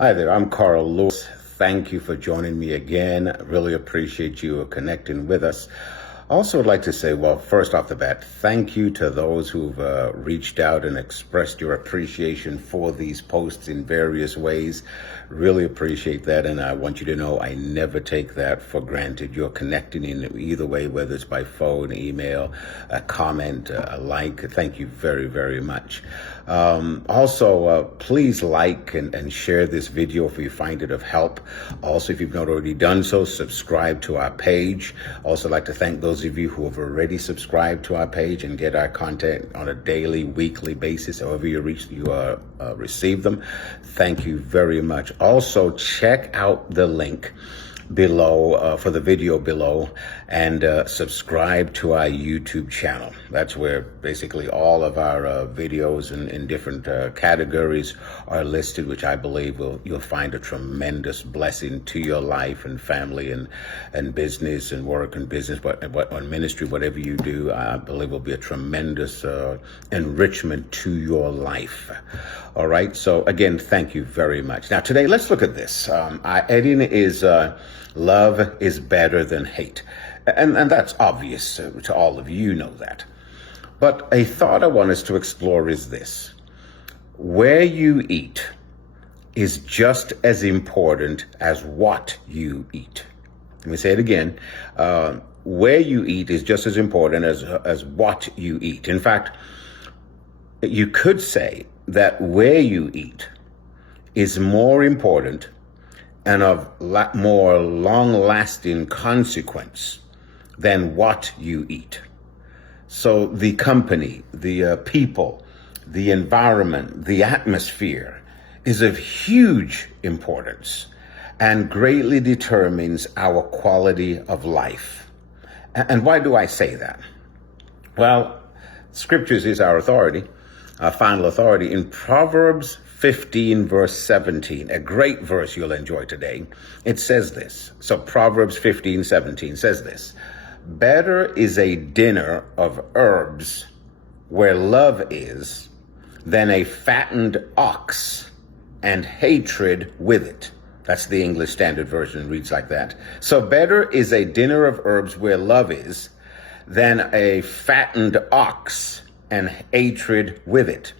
Hi there, I'm Carl Lewis. Thank you for joining me again. Really appreciate you connecting with us. Also, would like to say, well, first off the bat, thank you to those who've reached out and expressed your appreciation for these posts in various ways. Really appreciate that, and I want you to know I never take that for granted. You're connecting in either way, whether it's by phone, email, a comment, a like. Thank you very, very much. Also, please like and share this video if you find it of help. Also, if you've not already done so, subscribe to our page. Also, like to thank those of you who have already subscribed to our page and get our content on a daily, weekly basis, however you receive them. Thank you very much. Also, check out the link below for the video below and subscribe to our YouTube channel. That's where basically all of our videos in different categories are listed, which I believe you'll find a tremendous blessing to your life and family and business and work and business, but on ministry, whatever you do, I believe will be a tremendous enrichment to your life. All right. So again, thank you very much. Now today, let's look at this. Our heading is love is better than hate. And that's obvious to all of you, know that. But a thought I want us to explore is this. Where you eat is just as important as what you eat. Let me say it again. Where you eat is just as important as what you eat. In fact, you could say that where you eat is more important and of more long-lasting consequence than what you eat. So the company, the people, the environment, the atmosphere is of huge importance and greatly determines our quality of life. And why do I say that? Well, scriptures is our authority, our final authority. In Proverbs 15 verse 17, a great verse you'll enjoy today, it says this. So Proverbs 15:17 says this: better is a dinner of herbs where love is than a fattened ox and hatred with it. That's the English Standard Version, reads like that. So better is a dinner of herbs where love is than a fattened ox and hatred with it.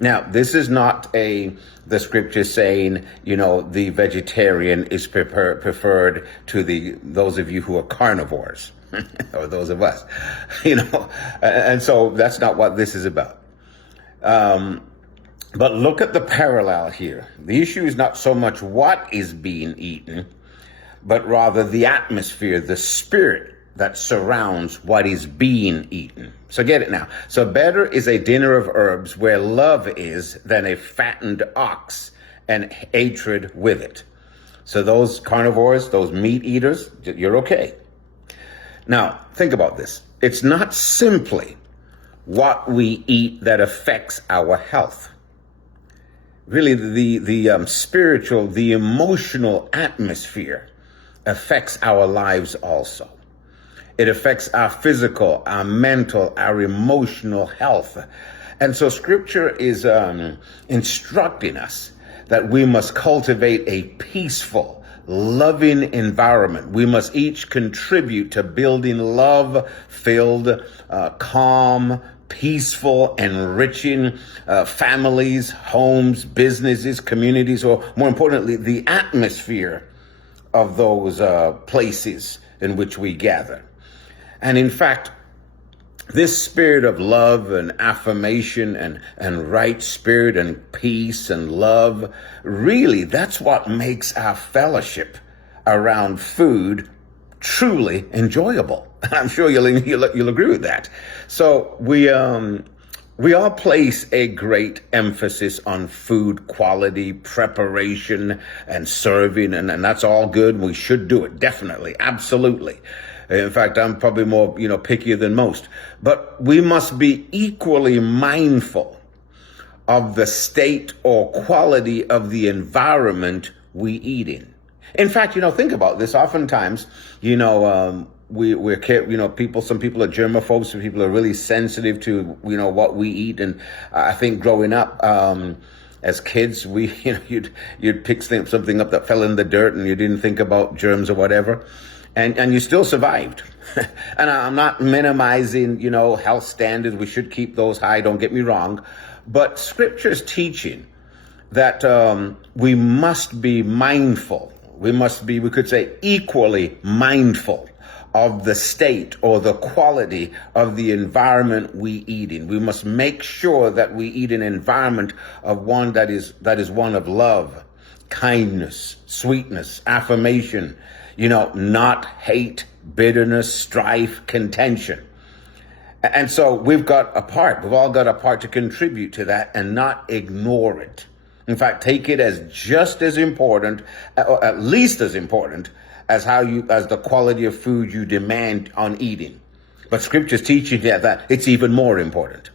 Now, this is not the scripture saying, the vegetarian is preferred to those of you who are carnivores, or those of us, and so that's not what this is about. But look at the parallel here. The issue is not so much what is being eaten, but rather the atmosphere, the spirit that surrounds what is being eaten. So get it now. So better is a dinner of herbs where love is than a fattened ox and hatred with it. So those carnivores, those meat eaters, you're okay. Now, think about this. It's not simply what we eat that affects our health. Really, the spiritual, the emotional atmosphere affects our lives also. It affects our physical, our mental, our emotional health. And so scripture is instructing us that we must cultivate a peaceful, loving environment. We must each contribute to building love-filled, calm, peaceful, enriching families, homes, businesses, communities, or more importantly, the atmosphere of those places in which we gather. And in fact, this spirit of love and affirmation and right spirit and peace and love, really, that's what makes our fellowship around food truly enjoyable. I'm sure you'll agree with that. So we all place a great emphasis on food quality, preparation, and serving, and that's all good. We should do it, definitely, absolutely. In fact, I'm probably more, pickier than most. But we must be equally mindful of the state or quality of the environment we eat in. In fact, think about this. Oftentimes, we're some people are germaphobes, some people are really sensitive to, what we eat. And I think growing up, As kids, you'd pick something up that fell in the dirt and you didn't think about germs or whatever, and you still survived. And I'm not minimizing, health standards. We should keep those high. Don't get me wrong, but Scripture is teaching that we must be mindful. We could say, equally mindful of the state or the quality of the environment we eat in. We must make sure that we eat an environment of one that is one of love, kindness, sweetness, affirmation, not hate, bitterness, strife, contention. And so we've all got a part to contribute to that and not ignore it. In fact, take it as just as important, or at least as important, as the quality of food you demand on eating. But Scripture's teaching that it's even more important,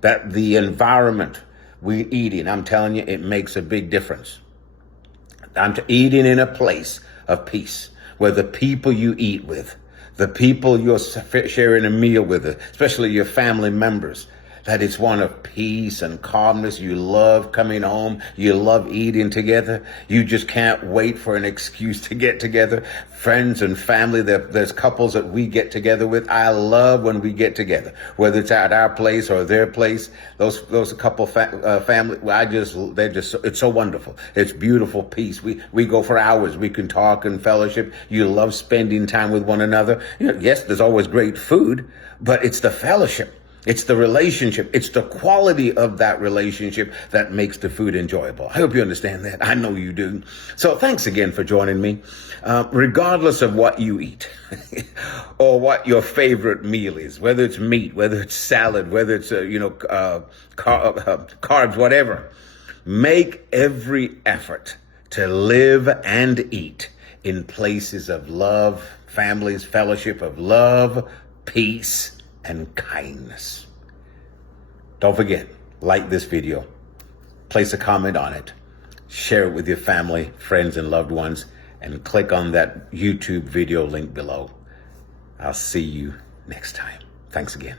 that the environment we eat in, I'm telling you, it makes a big difference. I'm eating in a place of peace, where the people you eat with, the people you're sharing a meal with, especially your family members, that it's one of peace and calmness. You love coming home. You love eating together. You just can't wait for an excuse to get together. Friends and family, there's couples that we get together with. I love when we get together, whether it's at our place or their place. Those couple family, it's so wonderful. It's beautiful peace. We go for hours. We can talk and fellowship. You love spending time with one another. Yes, there's always great food, but it's the fellowship. It's the relationship. It's the quality of that relationship that makes the food enjoyable. I hope you understand that. I know you do. So thanks again for joining me. Regardless of what you eat or what your favorite meal is, whether it's meat, whether it's salad, whether it's, carbs, whatever, make every effort to live and eat in places of love, families, fellowship of love, peace, and kindness. Don't forget, like this video, place a comment on it, share it with your family, friends, and loved ones, and click on that YouTube video link below. I'll see you next time. Thanks again.